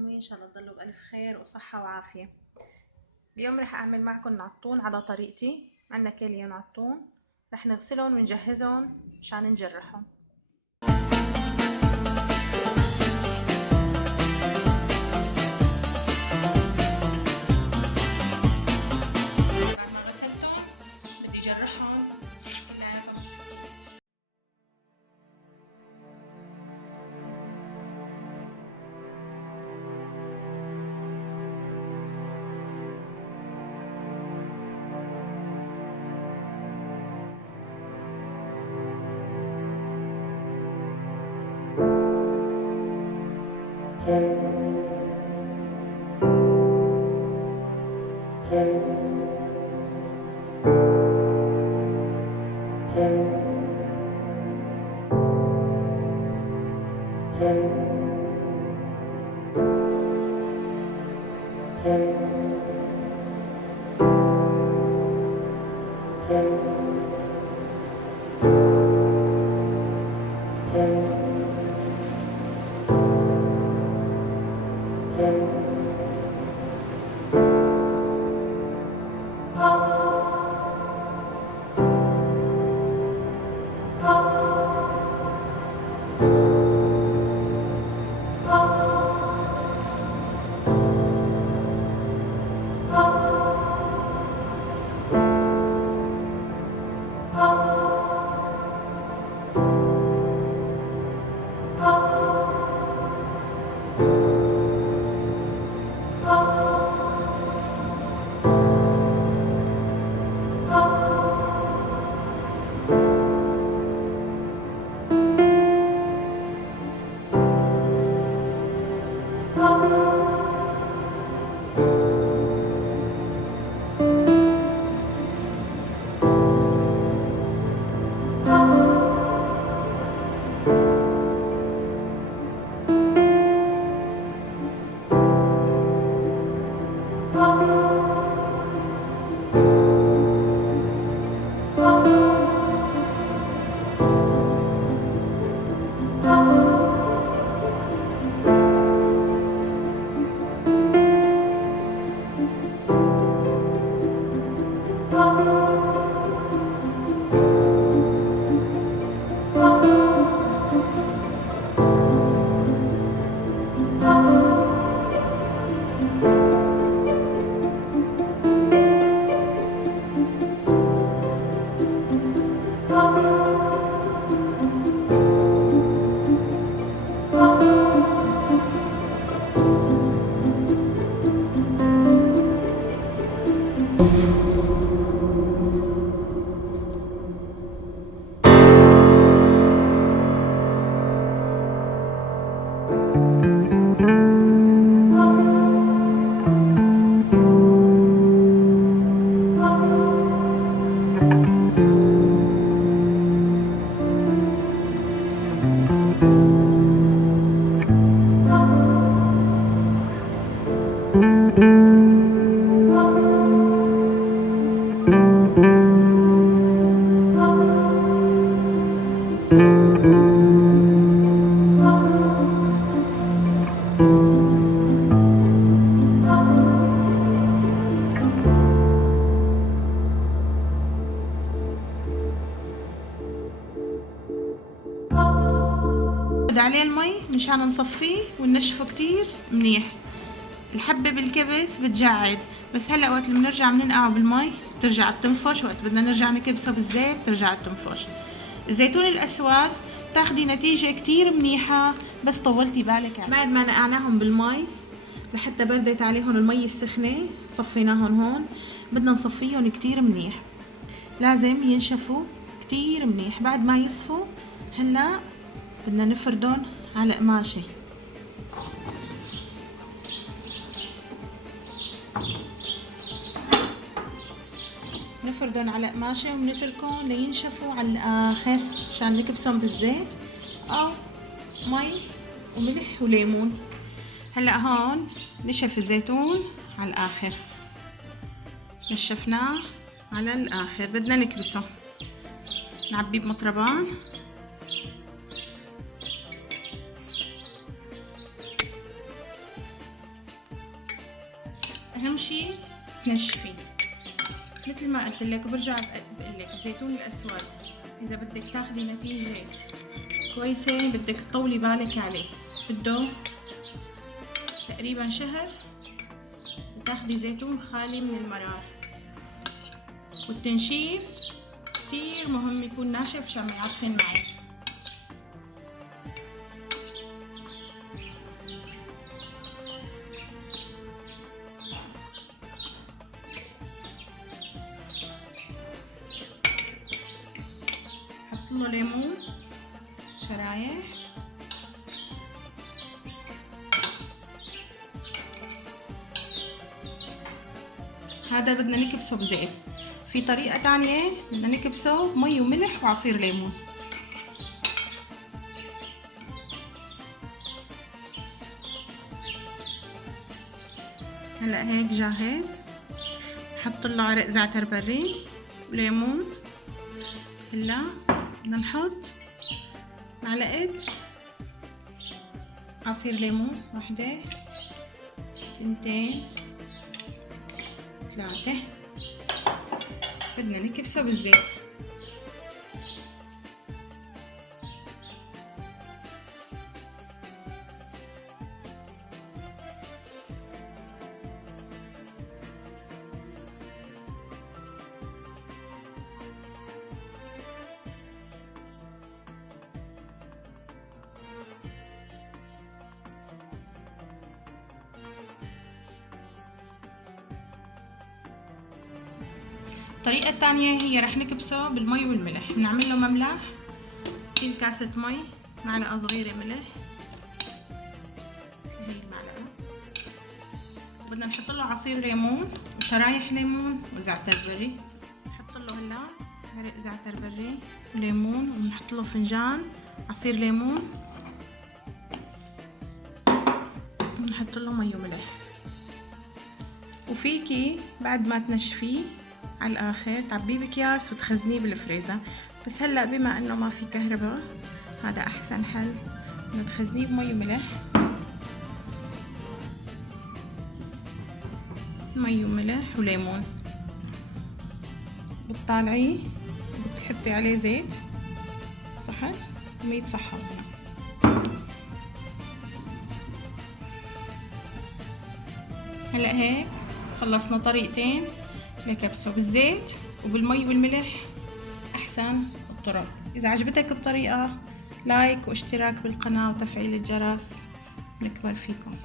أمي، إن شاء الله تضلوا بألف خير وصحة وعافية. اليوم رح أعمل معكم نعطون على طريقتي. عنا كيلين نعطون، رح نغسلهم ونجهزهم مشان نجرحهم. بعد ما غسلتهم بدي جرحهم كلياتهم بالسكين. عليه المي مشان نصفيه وننشفه كتير منيح. الحبة بالكبس بتجعد، بس هلا وقت اللي بنرجع بننقعه بالمي ترجع بتنفش، وقت بدنا نرجع نكبسه بالزيت ترجع بتنفش. الزيتون الأسود تاخدي نتيجة كتير منيحة بس طولتي بالك. بعد ما نقعناهم بالمي لحتى بردت عليهم المي السخنة صفيناهم هون، بدنا نصفيهم كتير منيح، لازم ينشفوا كتير منيح. بعد ما يصفوا هلا بدنا نفردهم على قماشة. نفردهم على قماشة ونتركهم لينشفوا على الآخر مشان نكبسهم بالزيت أو مي وملح وليمون. هلا هون نشف الزيتون على الآخر، نشفناه على الآخر. بدنا نكبسه، نعبيه بمطربان اهم شي تنشفيه مثل ما قلت لك. وبرجع بقول لك الزيتون الاسود اذا بدك تاخدي نتيجة كويسة بدك تطولي بالك عليه، بده تقريبا شهر وتاخدي زيتون خالي من المرار. والتنشيف كتير مهم يكون ناشف عشان ما يعفن معي. حط له ليمون شرايح، هذا بدنا نكبسه بزيت. في طريقة تانية بدنا نكبسه بمي وملح وعصير ليمون. هلا هيك جاهز. حط له عرق زعتر بري وليمون. هلا بدنا نحط معلقة عصير ليمون، واحدة، تنتين، ثلاثة. بدنا نكبسه بالزيت. الطريقة الثانية هي رح نكبسه بالمي والملح. بنعمل له مملح، كيل كاسة مي، معلقة صغيرة ملح، هي المعلقة. بدنا نحط له عصير ليمون وشرايح ليمون وزعتر بري. نحط له هلا عرق زعتر بري وليمون، ونحط له فنجان عصير ليمون، ونحط له مي وملح. وفيكي بعد ما تنشفيه على الاخر تعبيه بأكياس وتخزنيه بالفريزر. بس هلا بما انه ما في كهرباء هذا احسن حل، انه تخزنيه بمي وملح. مي وملح وليمون. بتطالعيه بتحطي عليه زيت الصحن 100 صحة هنا. هلا هيك خلصنا طريقتين لكبسه، بالزيت وبالمي والملح، احسن الطرق. اذا عجبتك الطريقة لايك واشتراك بالقناة وتفعيل الجرس. نكبر فيكم.